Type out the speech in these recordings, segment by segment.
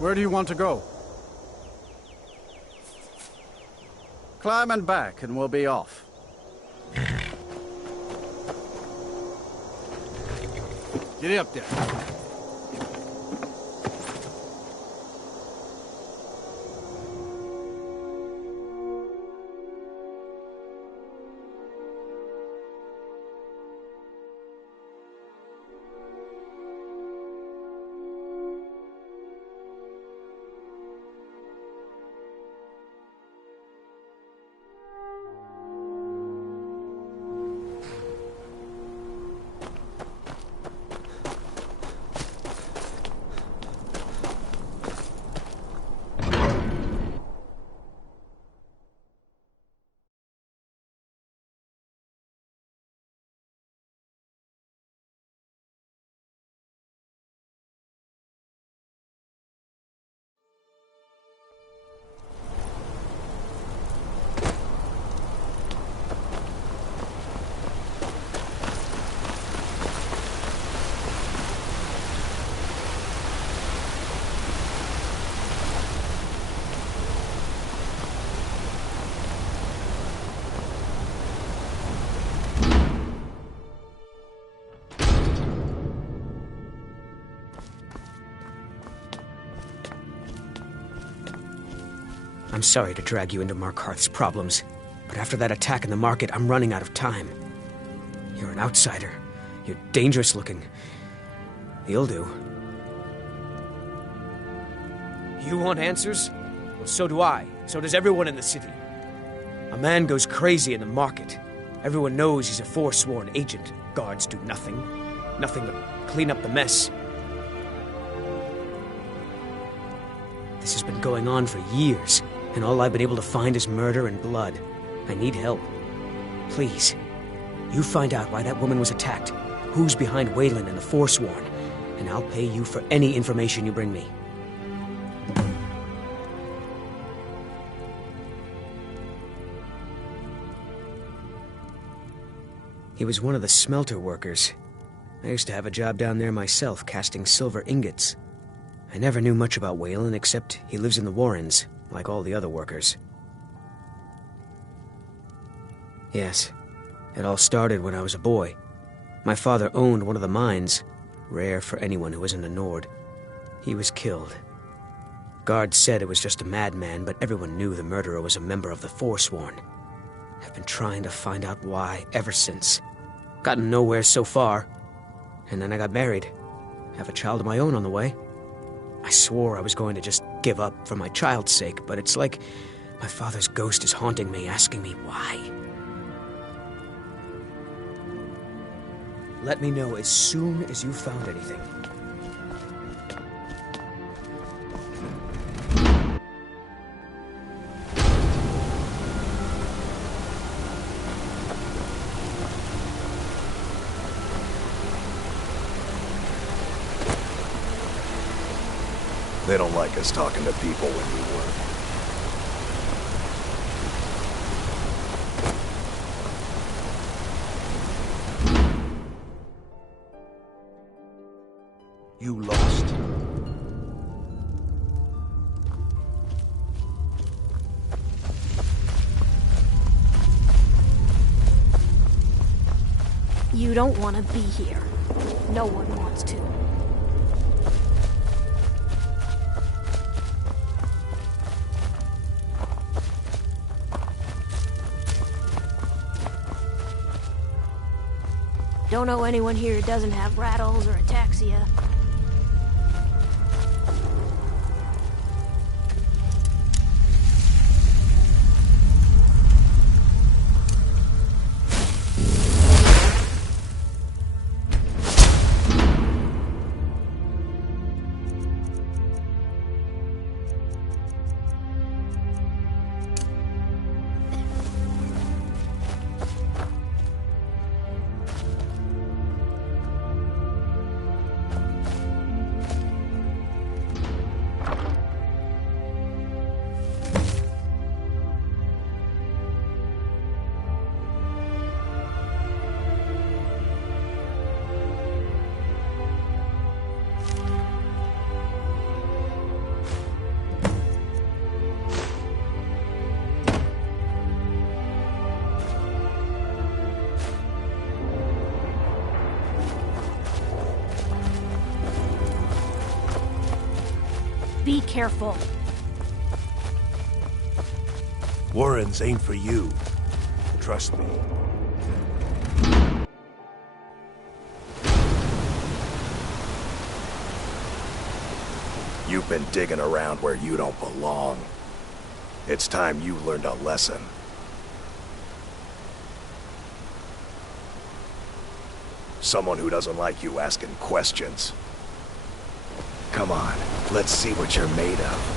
Where do you want to go? Climb and back, and we'll be off. Get up there. I'm sorry to drag you into Markarth's problems, but after that attack in the market, I'm running out of time. You're an outsider. You're dangerous looking. You'll do. You want answers? Well, so do I. So does everyone in the city. A man goes crazy in the market. Everyone knows he's a Forsworn agent. Guards do nothing. Nothing but clean up the mess. This has been going on for years, and all I've been able to find is murder and blood. I need help. Please, you find out why that woman was attacked, who's behind Wayland and the Forsworn, and I'll pay you for any information you bring me. He was one of the smelter workers. I used to have a job down there myself, casting silver ingots. I never knew much about Wayland, except he lives in the Warrens, like all the other workers. Yes, it all started when I was a boy. My father owned one of the mines, rare for anyone who isn't a Nord. He was killed. Guards said it was just a madman, but everyone knew the murderer was a member of the Forsworn. I've been trying to find out why ever since. Gotten nowhere so far. And then I got married. Have a child of my own on the way. I swore I was going to just give up for my child's sake, but it's like my father's ghost is haunting me, asking me why. Let me know as soon as you've found anything. They don't like us talking to people when we work. You lost. You don't want to be here. No one wants to. Don't know anyone here who doesn't have rattles or ataxia. Be careful. Warrens ain't for you. Trust me. You've been digging around where you don't belong. It's time you learned a lesson. Someone who doesn't like you asking questions. Come on, let's see what you're made of.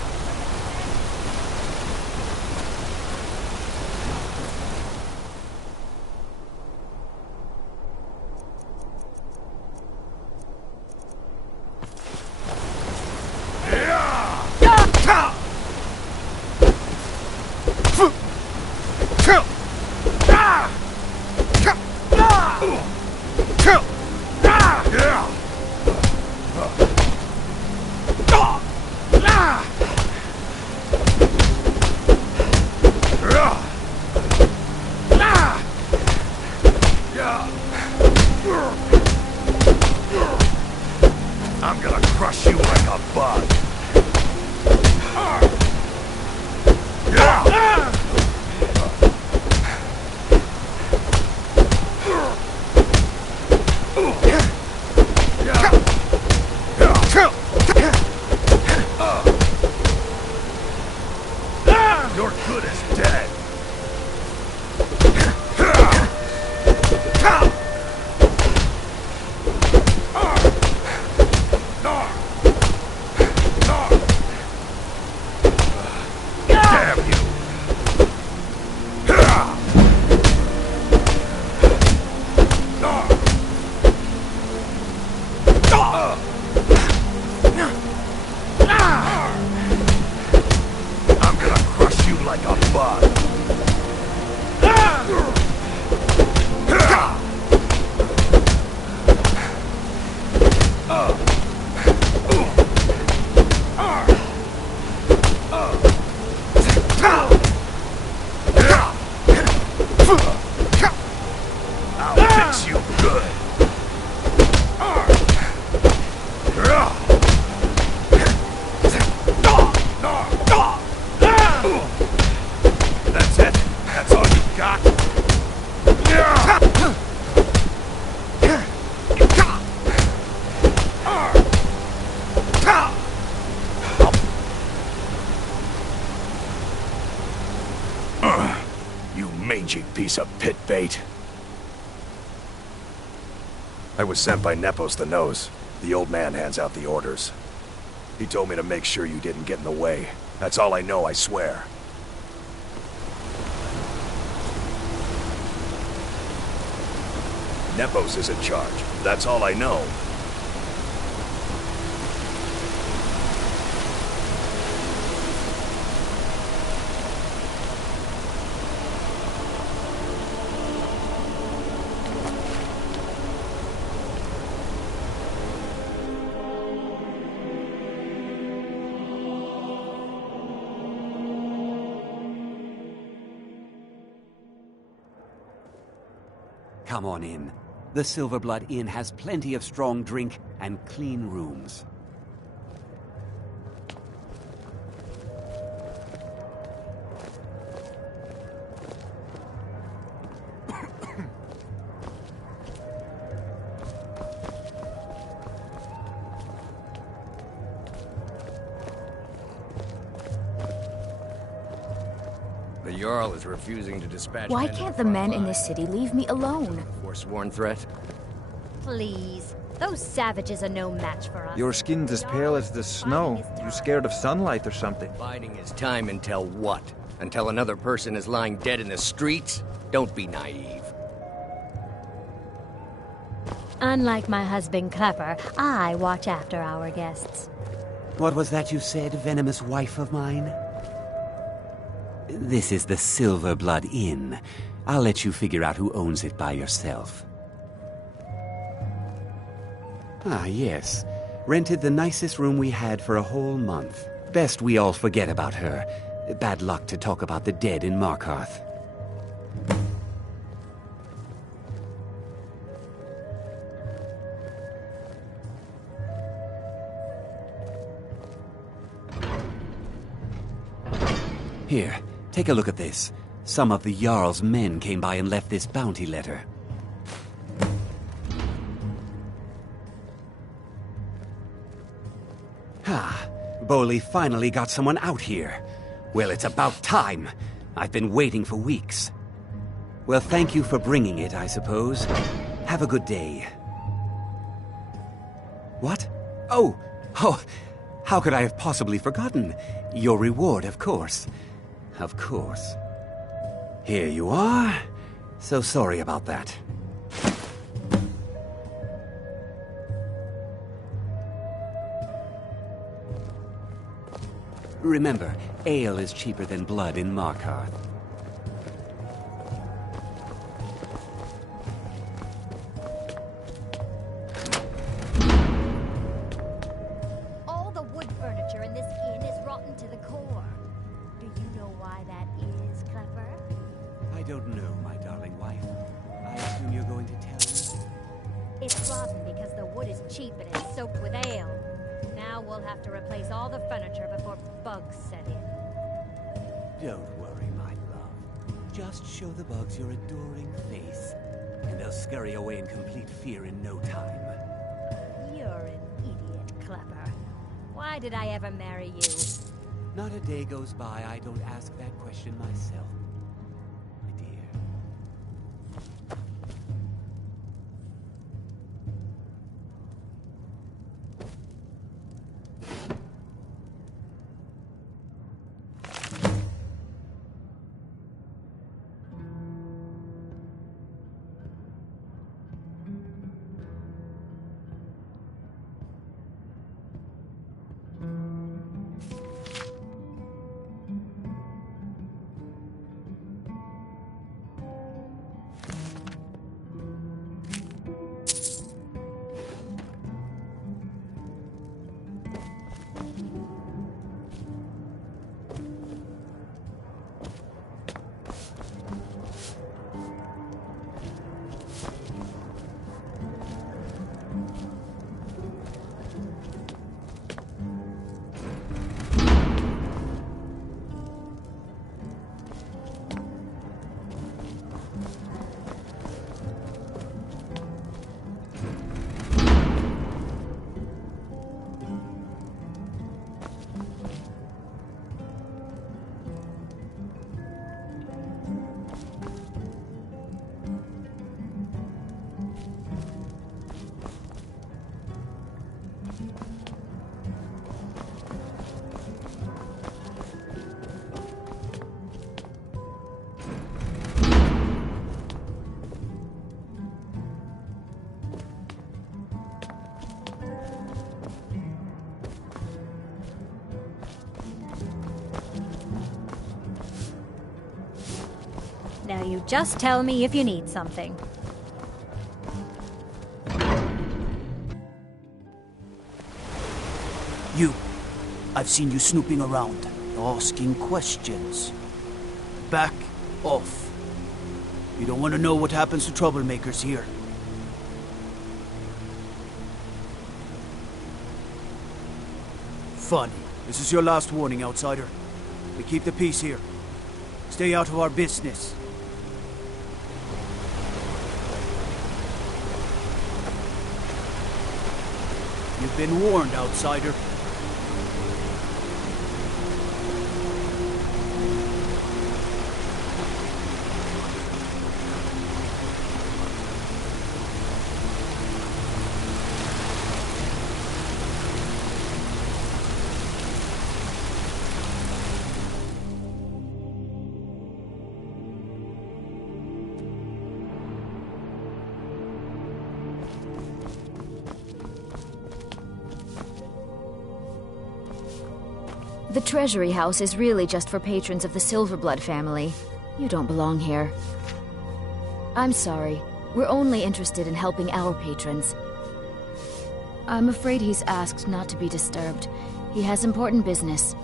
I'm gonna crush you like a bug. You're good as dead. Like a bug. I'll fix you good. That's it? That's all you got? You mangy piece of pit bait. I was sent by Nepos the Nose. The old man hands out the orders. He told me to make sure you didn't get in the way. That's all I know, I swear. Nepos is in charge. That's all I know. Come on in. The Silverblood Inn has plenty of strong drink and clean rooms. The Jarl is refusing to dispatch. Why can't the men in this city leave me alone? Forsworn threat? Please. Those savages are no match for us. Your skin's as pale as the snow. You scared of sunlight or something? Biding his time until what? Until another person is lying dead in the streets? Don't be naive. Unlike my husband Clever, I watch after our guests. What was that you said, venomous wife of mine? This is the Silverblood Inn. I'll let you figure out who owns it by yourself. Ah, yes. Rented the nicest room we had for a whole month. Best we all forget about her. Bad luck to talk about the dead in Markarth. Here, take a look at this. Some of the Jarl's men came by and left this bounty letter. Ah, Boley finally got someone out here. Well, it's about time. I've been waiting for weeks. Well, thank you for bringing it, I suppose. Have a good day. What? Oh, how could I have possibly forgotten? Your reward, of course. Of course. Here you are. So sorry about that. Remember, ale is cheaper than blood in Markarth. All the wood furniture in this inn is rotten to the core. Do you know why that is, Clever? I don't know, my darling wife. I assume you're going to tell me? It's rotten because the wood is cheap and it's soaked with ale. Now we'll have to replace all the furniture before bugs set in. Don't worry, my love. Just show the bugs your adoring face, and they'll scurry away in complete fear in no time. You're an idiot, Clever. Why did I ever marry you? Not a day goes by I don't ask that question myself, my dear. Now you just tell me if you need something. You. I've seen you snooping around, asking questions. Back off. You don't want to know what happens to troublemakers here. Funny. This is your last warning, outsider. We keep the peace here. Stay out of our business. You've been warned, outsider. The Treasury House is really just for patrons of the Silverblood family. You don't belong here. I'm sorry. We're only interested in helping our patrons. I'm afraid he's asked not to be disturbed. He has important business.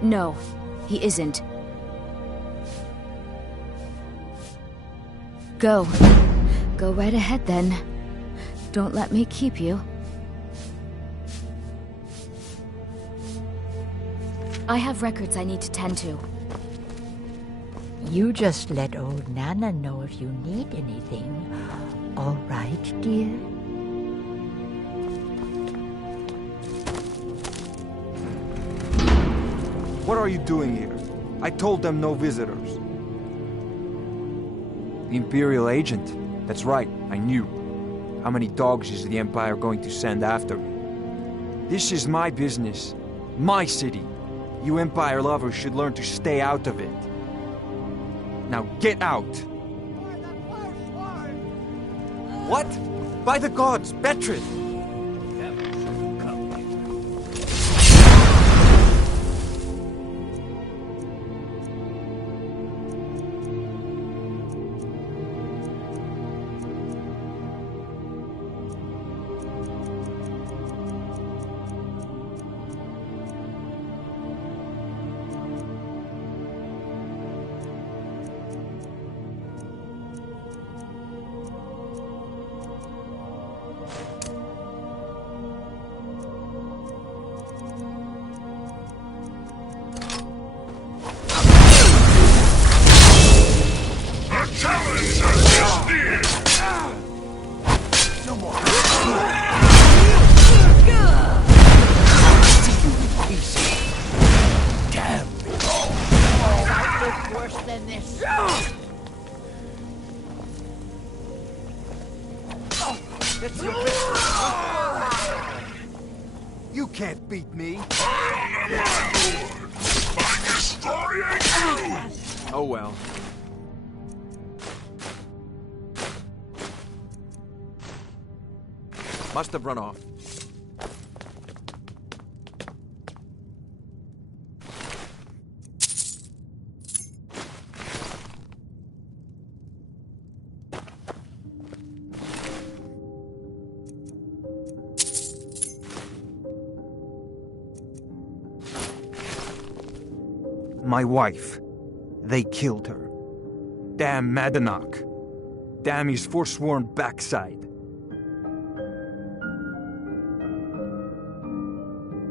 No, he isn't. Go. Go right ahead then. Don't let me keep you. I have records I need to tend to. You just let old Nana know if you need anything. All right, dear? What are you doing here? I told them no visitors. The Imperial agent. That's right, I knew. How many dogs is the Empire going to send after me? This is my business. My city. You Empire lovers should learn to stay out of it. Now get out! What? By the gods, Betrith! You can't beat me. Oh well. Must have run off. My wife. They killed her. Damn Madanach. Damn his forsworn backside.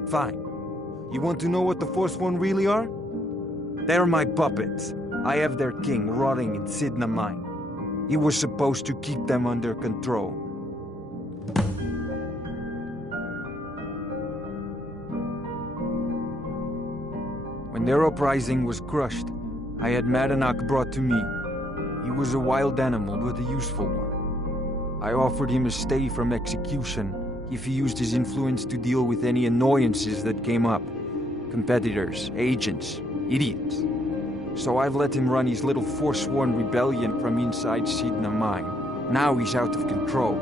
Fine. You want to know what the Forsworn really are? They're my puppets. I have their king rotting in Sidna Mine. He was supposed to keep them under control. When their uprising was crushed, I had Madanach brought to me. He was a wild animal, but a useful one. I offered him a stay from execution if he used his influence to deal with any annoyances that came up. Competitors, agents, idiots. So I've let him run his little Forsworn rebellion from inside Sidna Mine. Now he's out of control.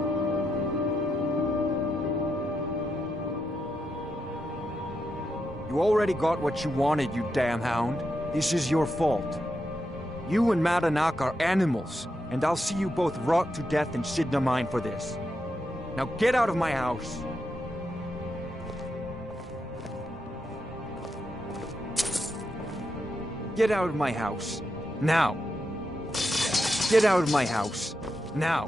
You already got what you wanted, you damn hound. This is your fault. You and Madanach are animals, and I'll see you both rot to death in Sidna Mine for this. Now get out of my house! Get out of my house. Now! Get out of my house. Now!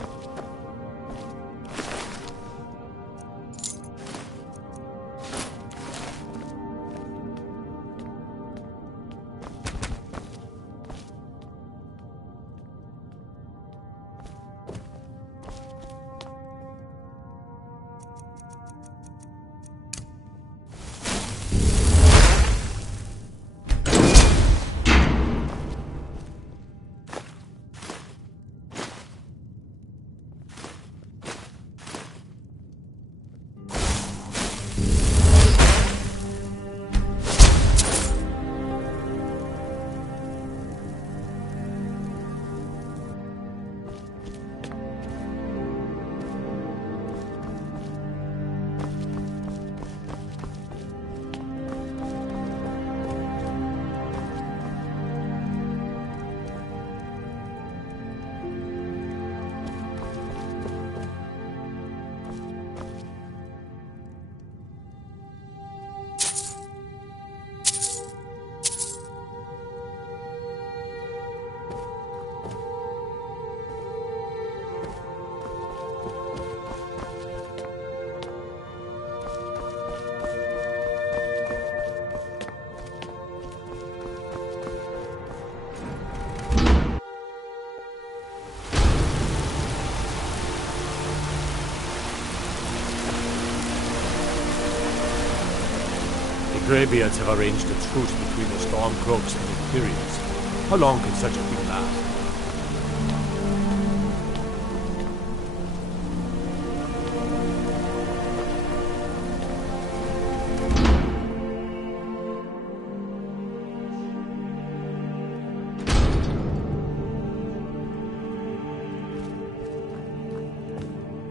Greybeards have arranged a truce between the Stormcloaks and Imperials. How long can such a thing last?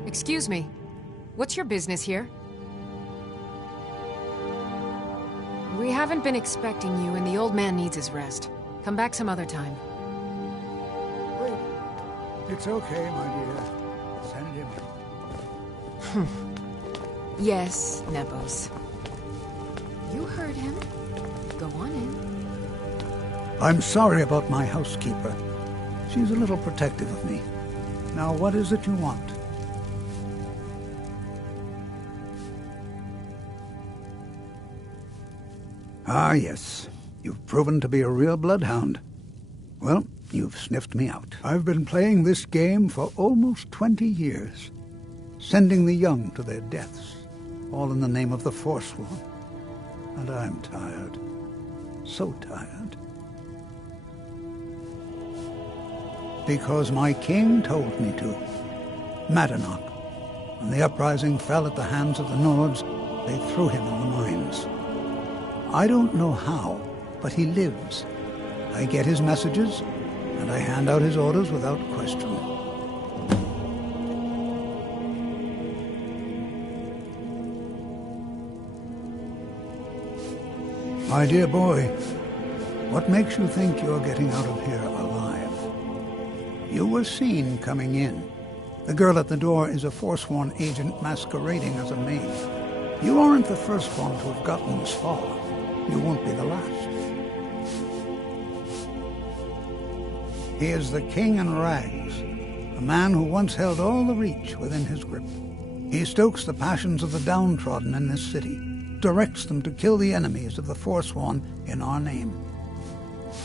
Excuse me. What's your business here? We haven't been expecting you, and the old man needs his rest. Come back some other time. Wait. It's okay, my dear. Send him in. Yes, Nepos. You heard him. Go on in. I'm sorry about my housekeeper. She's a little protective of me. Now, what is it you want? Ah, yes. You've proven to be a real bloodhound. Well, you've sniffed me out. I've been playing this game for almost 20 years, sending the young to their deaths, all in the name of the Forsworn. And I'm tired. So tired. Because my king told me to. Madanach. When the uprising fell at the hands of the Nords, they threw him in the mines. I don't know how, but he lives. I get his messages, and I hand out his orders without question. My dear boy, what makes you think you're getting out of here alive? You were seen coming in. The girl at the door is a Forsworn agent masquerading as a maid. You aren't the first one to have gotten this far. You won't be the last. He is the King in Rags, a man who once held all the Reach within his grip. He stokes the passions of the downtrodden in this city, directs them to kill the enemies of the Forsworn in our name.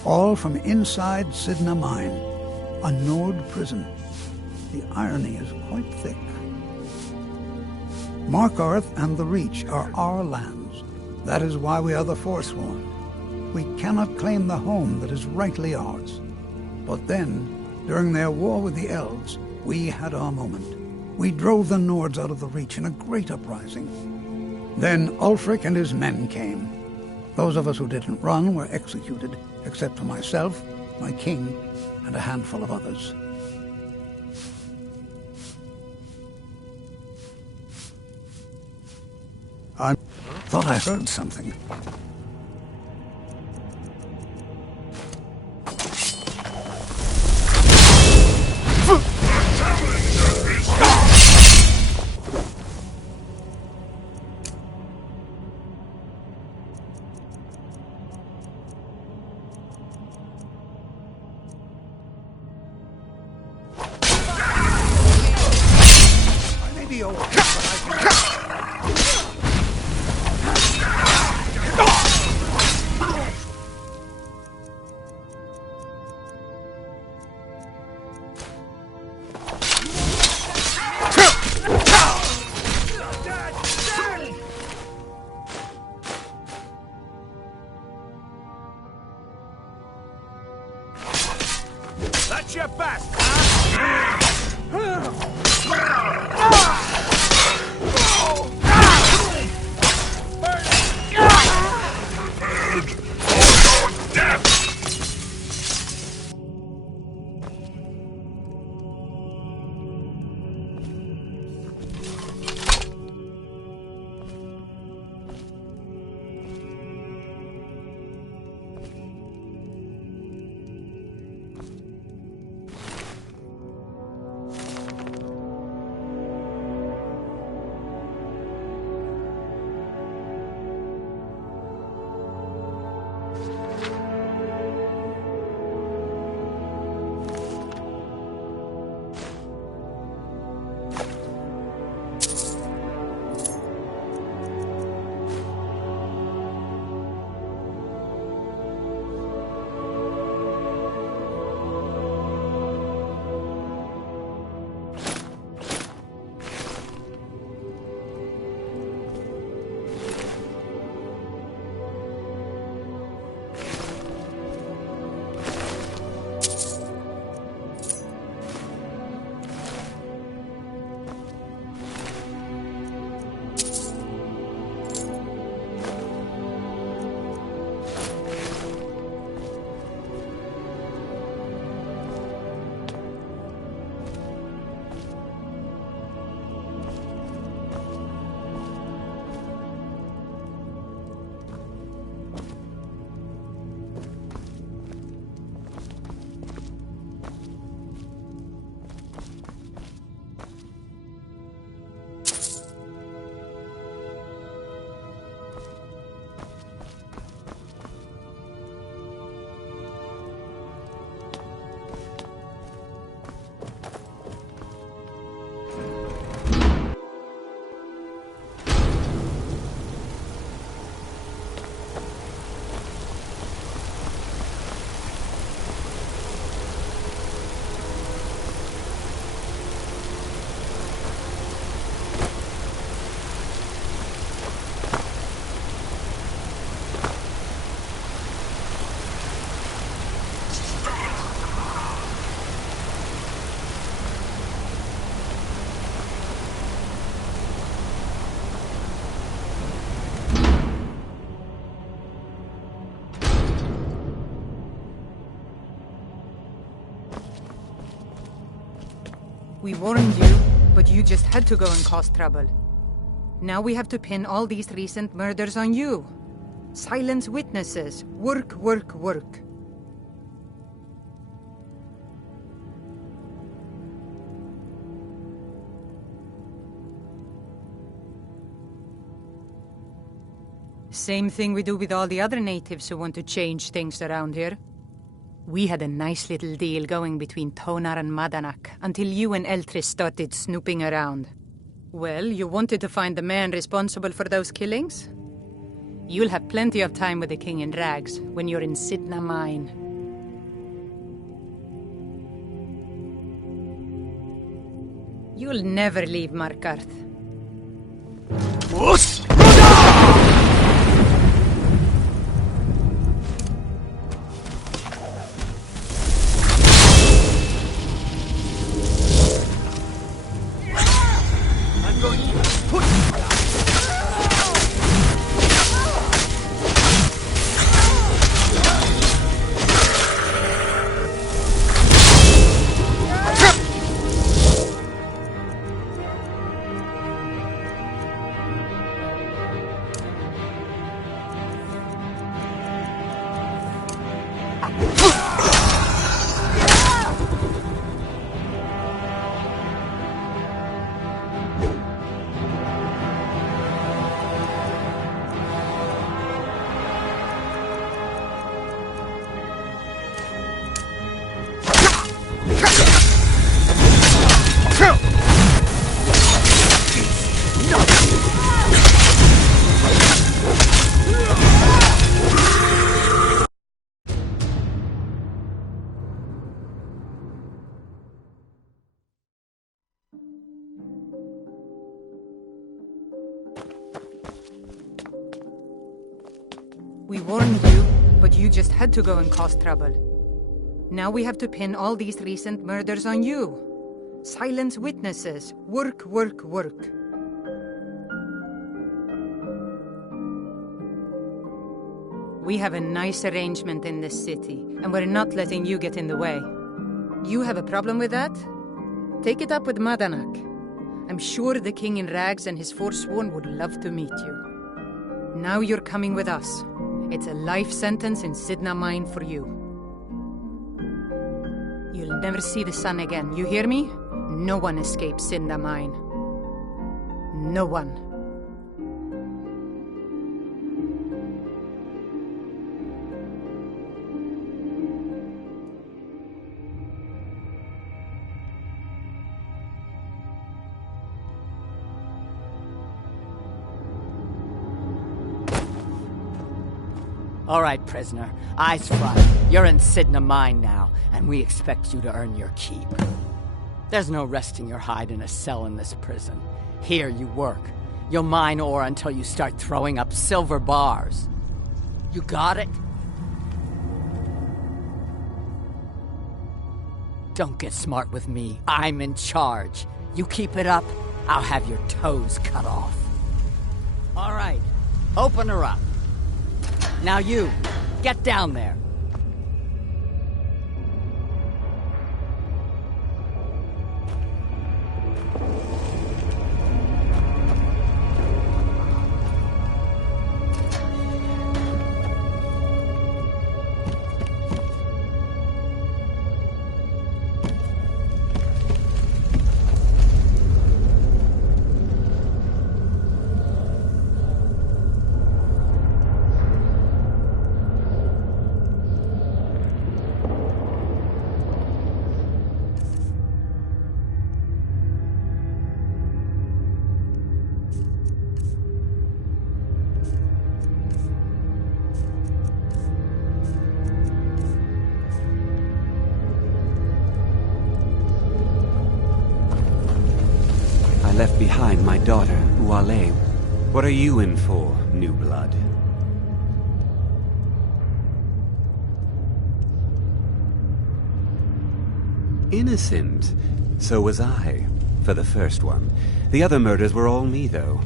All from inside Sidna Mine, a Nord prison. The irony is quite thick. Markarth and the Reach are our lands. That is why we are the Forsworn. We cannot claim the home that is rightly ours. But then, during their war with the Elves, we had our moment. We drove the Nords out of the Reach in a great uprising. Then Ulfric and his men came. Those of us who didn't run were executed, except for myself, my king, and a handful of others. I thought I heard something. I may be old, but I That's your best, We warned you, but you just had to go and cause trouble. Now we have to pin all these recent murders on you. Silence witnesses. Work, work, work. Same thing we do with all the other natives who want to change things around here. We had a nice little deal going between Tonar and Madanak until you and Eltris started snooping around. Well, you wanted to find the man responsible for those killings? You'll have plenty of time with the King in Rags when you're in Sidna Mine. You'll never leave Markarth. We warned you, but you just had to go and cause trouble. Now we have to pin all these recent murders on you. Silence witnesses. Work, work, work. We have a nice arrangement in this city, and we're not letting you get in the way. You have a problem with that? Take it up with Madanak. I'm sure the King in Rags and his Forsworn would love to meet you. Now you're coming with us. It's a life sentence in Sidna Mine for you. You'll never see the sun again, you hear me? No one escapes Sidna Mine. No one. All right, prisoner. Eyes front. You're in Sidna Mine now, and we expect you to earn your keep. There's no resting your hide in a cell in this prison. Here you work. You'll mine ore until you start throwing up silver bars. You got it? Don't get smart with me. I'm in charge. You keep it up, I'll have your toes cut off. All right. Open her up. Now you, get down there. Left behind my daughter, Uale. What are you in for, new blood? Innocent. So was I, for the first one. The other murders were all me, though.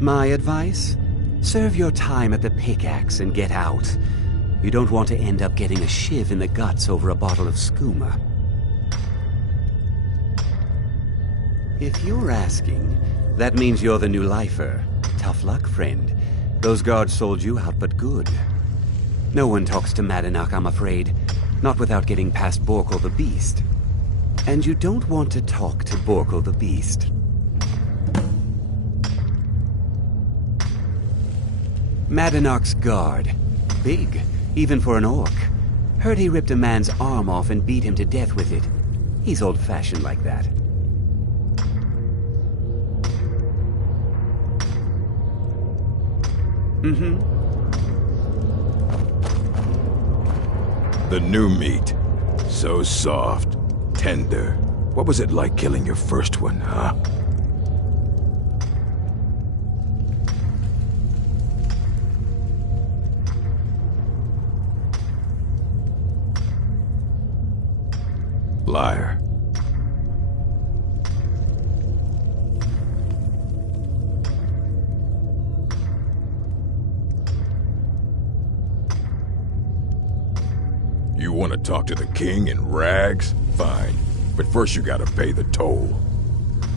My advice? Serve your time at the pickaxe and get out. You don't want to end up getting a shiv in the guts over a bottle of skooma. If you're asking, that means you're the new lifer. Tough luck, friend. Those guards sold you out, but good. No one talks to Madanak, I'm afraid. Not without getting past Borkul the Beast. And you don't want to talk to Borkul the Beast. Madanak's guard. Big, even for an orc. Heard he ripped a man's arm off and beat him to death with it. He's old-fashioned like that. Mm-hmm. The new meat. So soft, tender. What was it like killing your first one, huh? Liar. You want to talk to the king in rags? Fine. But first you gotta pay the toll.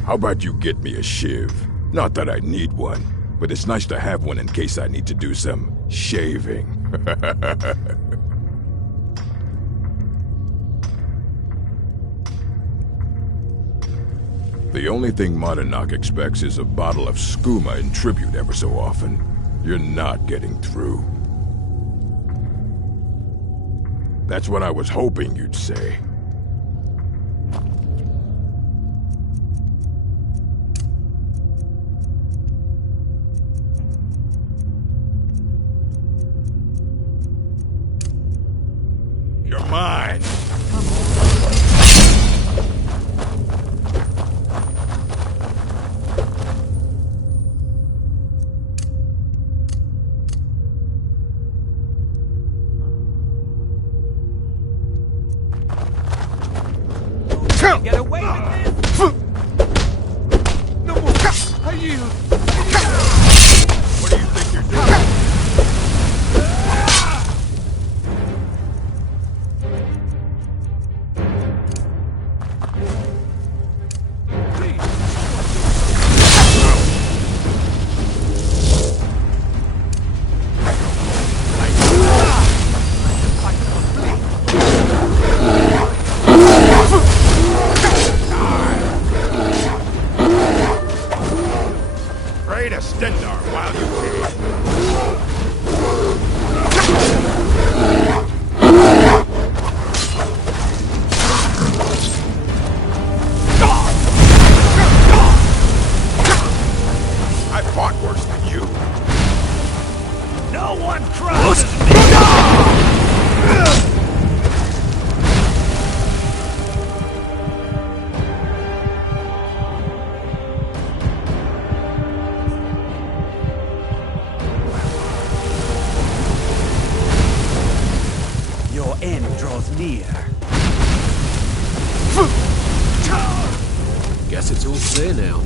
How about you get me a shiv? Not that I need one, but it's nice to have one in case I need to do some shaving. The only thing Madanak expects is a bottle of skooma in tribute ever so often. You're not getting through. That's what I was hoping you'd say. You're mine! Get away with this! No more! Are you? What do you think you're doing? Stendar while you I fought worse than you. No one crosses me. Near. Guess it's all clear now.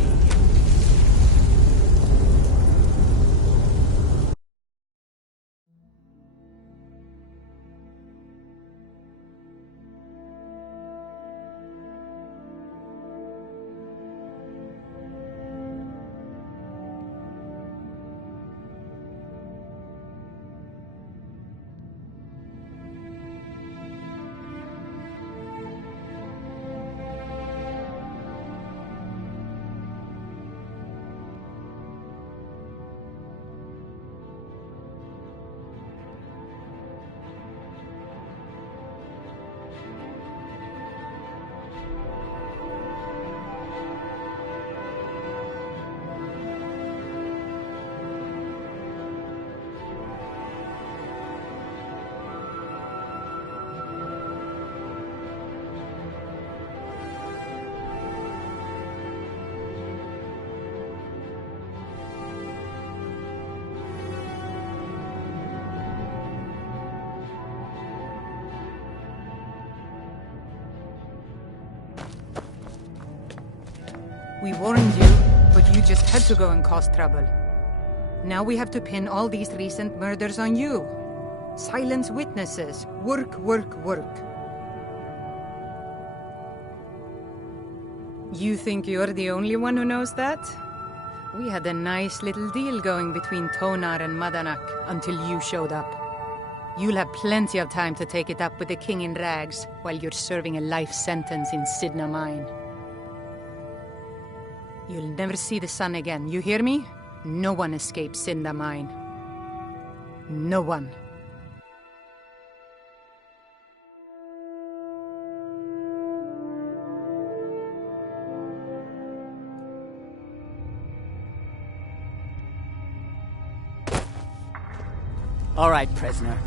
We warned you, but you just had to go and cause trouble. Now we have to pin all these recent murders on you. Silence witnesses. Work, work, work. You think you're the only one who knows that? We had a nice little deal going between Tonar and Madanak until you showed up. You'll have plenty of time to take it up with the king in rags while you're serving a life sentence in Sidna Mine. You'll never see the sun again, you hear me? No one escapes Sidna Mine. No one. All right, prisoner.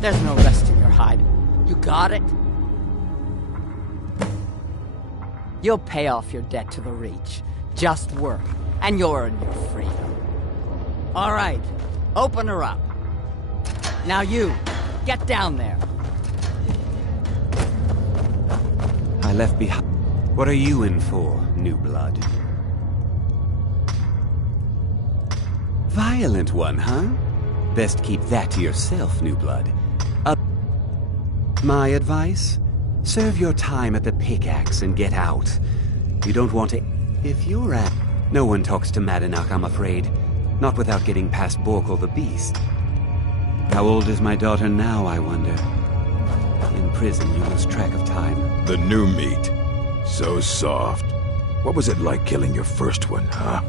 There's no resting your hide. You got it? You'll pay off your debt to the Reach. Just work, and you'll earn your freedom. All right, open her up. Now you, get down there. I left behind. What are you in for, new blood? Violent one, huh? Best keep that to yourself, new blood. My advice? Serve your time at the pickaxe and get out. You don't want to... If you're at... No one talks to Madanak, I'm afraid. Not without getting past Borkle the Beast. How old is my daughter now, I wonder? In prison, you lose track of time. The new meat. So soft. What was it like killing your first one, huh?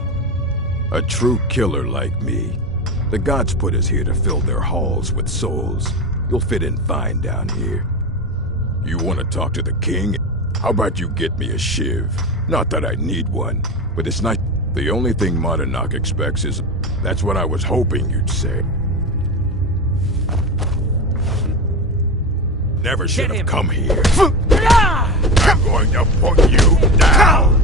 A true killer like me. The gods put us here to fill their halls with souls. You'll fit in fine down here. You want to talk to the king? How about you get me a shiv? Not that I need one, but it's not... The only thing Madanak expects is... That's what I was hoping you'd say. Never should have come here. I'm going to put you down!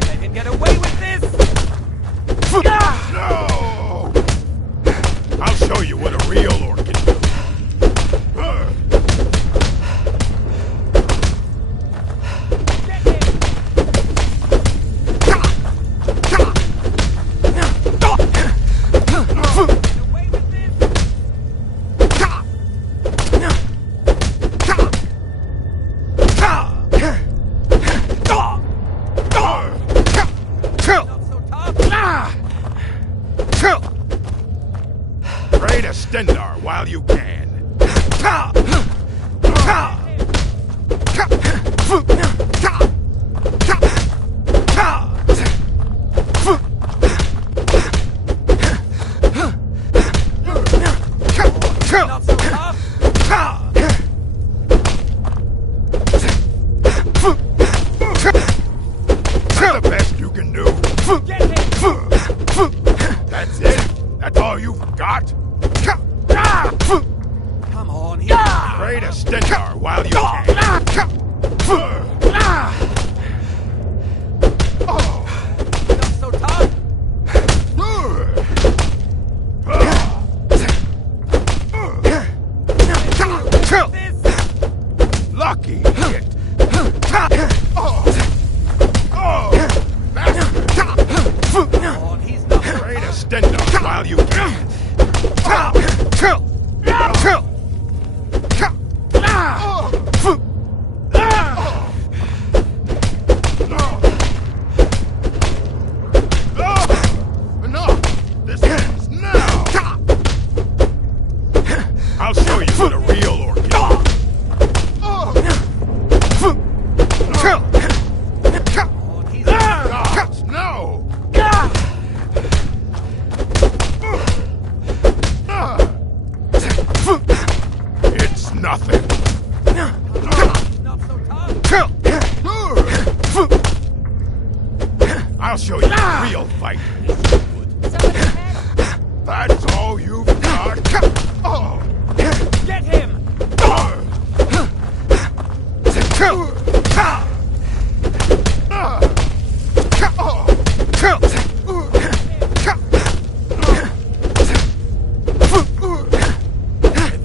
Let him get away with this! No! I'll show you what a real orc can do. Pray to Stendar while you can. That's the best you can do. That's it? That's all you've got? Come on, here. Pray to Stendar while you can. Not so tough. Lucky hit. Pray to Stendar while you can. Enough! This ends now! I'll show you what a real orc is. Gods, no! It's nothing. I'll show you a real fight. That's all you've got. Get him!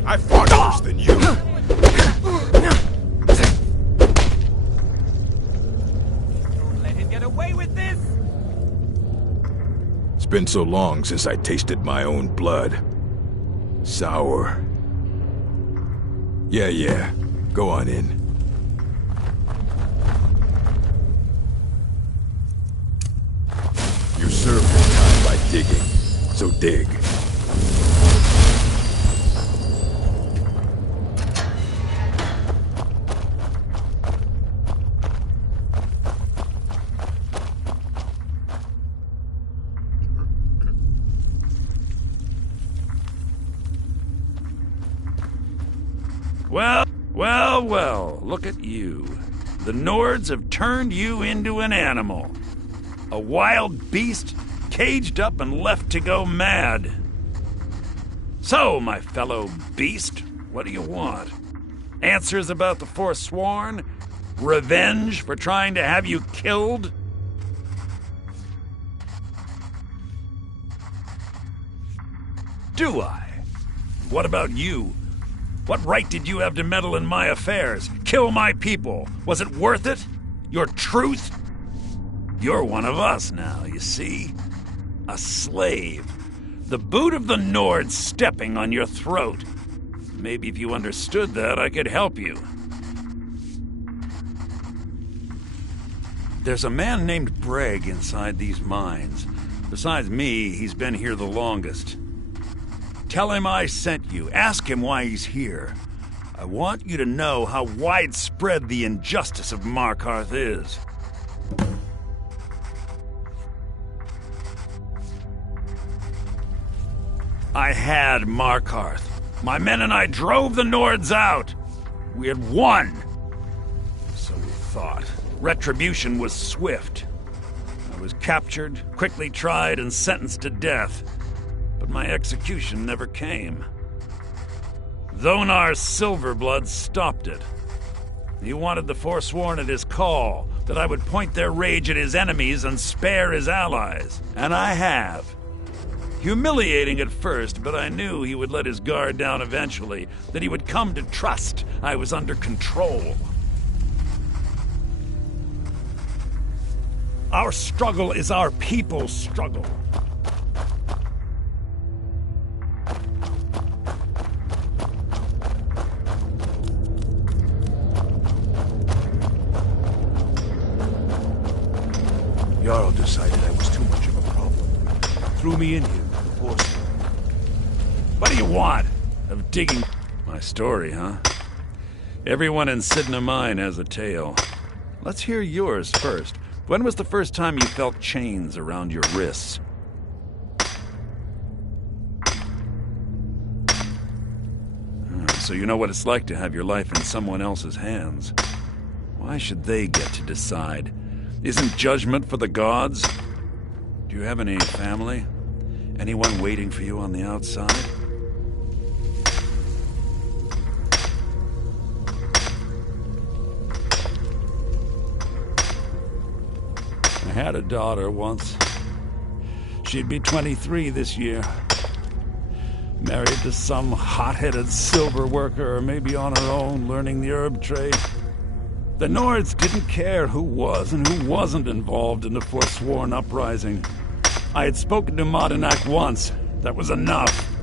I fought worse than you. Don't let him get away with this! It's been so long since I tasted my own blood. Sour. Yeah. Go on in. You serve your time by digging, so dig. Well, look at you. The Nords have turned you into an animal. A wild beast, caged up and left to go mad. So, my fellow beast, what do you want? Answers about the Forsworn? Revenge for trying to have you killed? Do I? What about you? What right did you have to meddle in my affairs? Kill my people? Was it worth it? Your truth? You're one of us now, you see? A slave. The boot of the Nord stepping on your throat. Maybe if you understood that, I could help you. There's a man named Bragg inside these mines. Besides me, he's been here the longest. Tell him I sent you. Ask him why he's here. I want you to know how widespread the injustice of Markarth is. I had Markarth. My men and I drove the Nords out. We had won. So we thought. Retribution was swift. I was captured, quickly tried, and sentenced to death. But my execution never came. Dhonar's Silverblood stopped it. He wanted the Forsworn at his call, that I would point their rage at his enemies and spare his allies. And I have. Humiliating at first, but I knew he would let his guard down eventually, that he would come to trust I was under control. Our struggle is our people's struggle. Jarl decided I was too much of a problem. Threw me in here with the Forsworn. What do you want? Of digging... My story, huh? Everyone in Sidna Mine has a tale. Let's hear yours first. When was the first time you felt chains around your wrists? So you know what it's like to have your life in someone else's hands. Why should they get to decide? Isn't judgment for the gods? Do you have any family? Anyone waiting for you on the outside? I had a daughter once. She'd be 23 this year. Married to some hot-headed silver worker, or maybe on her own, learning the herb trade. The Nords didn't care who was and who wasn't involved in the Forsworn uprising. I had spoken to Madanak once. That was enough.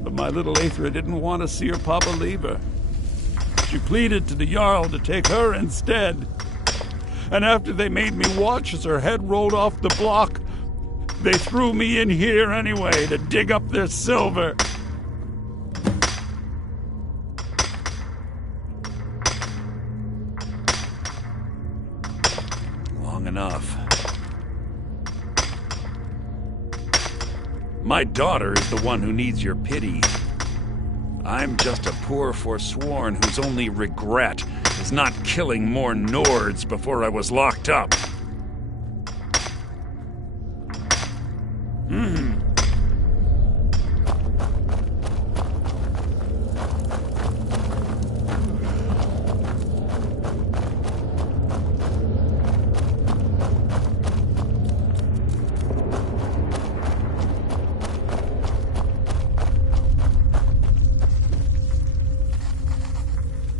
But my little Aethra didn't want to see her papa leave her. She pleaded to the Jarl to take her instead. And after they made me watch as her head rolled off the block, they threw me in here anyway to dig up their silver. Long enough. My daughter is the one who needs your pity. I'm just a poor Forsworn whose only regret is not killing more Nords before I was locked up.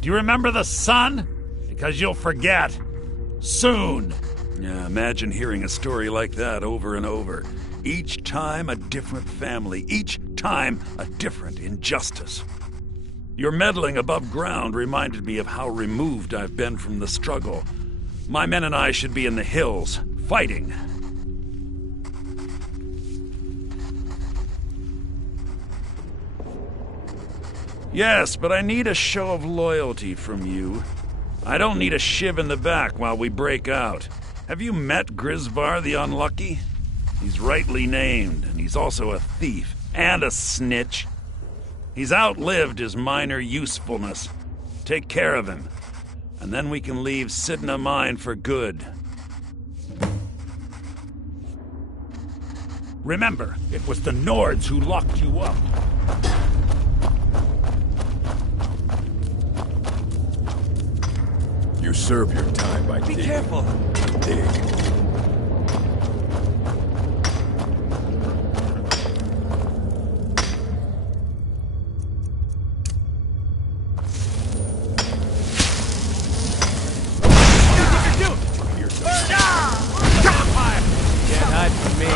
Do you remember the sun? Because you'll forget. Soon. Yeah, imagine hearing a story like that over and over. Each time a different family, each time a different injustice. Your meddling above ground reminded me of how removed I've been from the struggle. My men and I should be in the hills, fighting. Yes, but I need a show of loyalty from you. I don't need a shiv in the back while we break out. Have you met Grisvar the Unlucky? He's rightly named, and he's also a thief and a snitch. He's outlived his minor usefulness. Take care of him, and then we can leave Sidna Mine for good. Remember, it was the Nords who locked you up. You serve your time by digging. Be careful. Dig. Can't hide from me.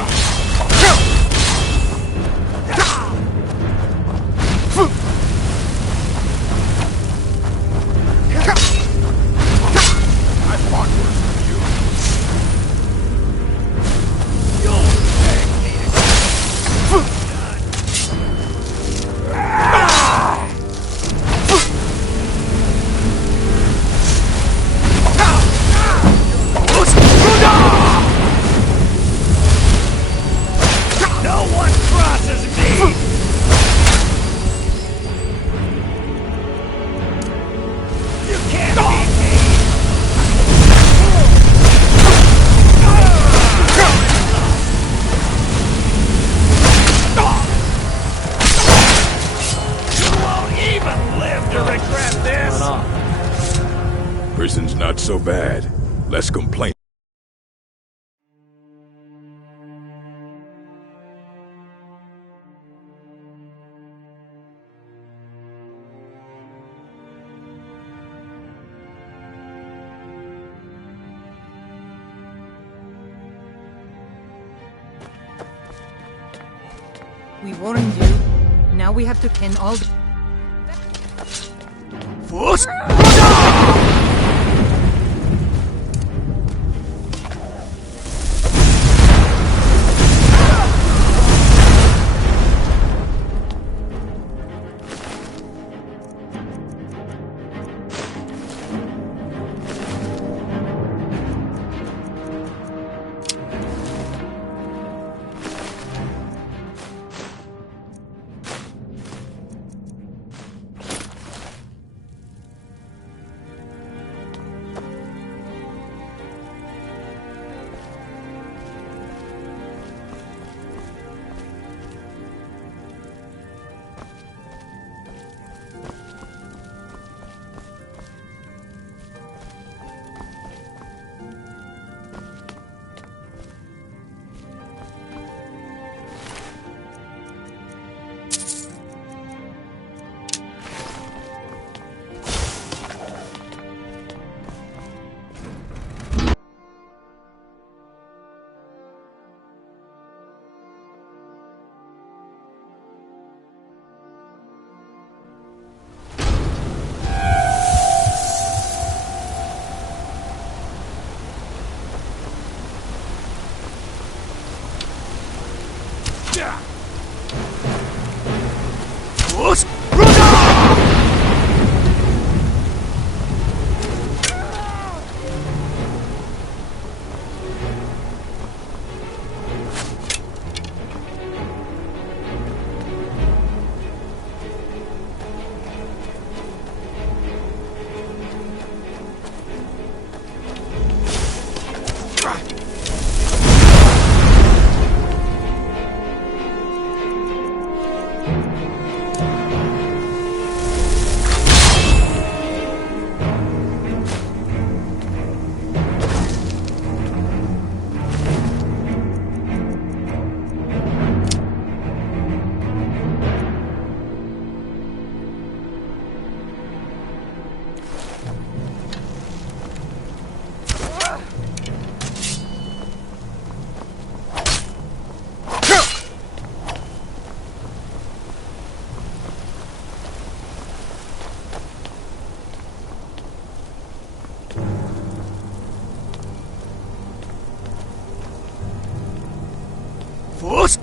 Prison's not so bad. Less complaint. We warned you. Now we have to pen all the... Force! Force?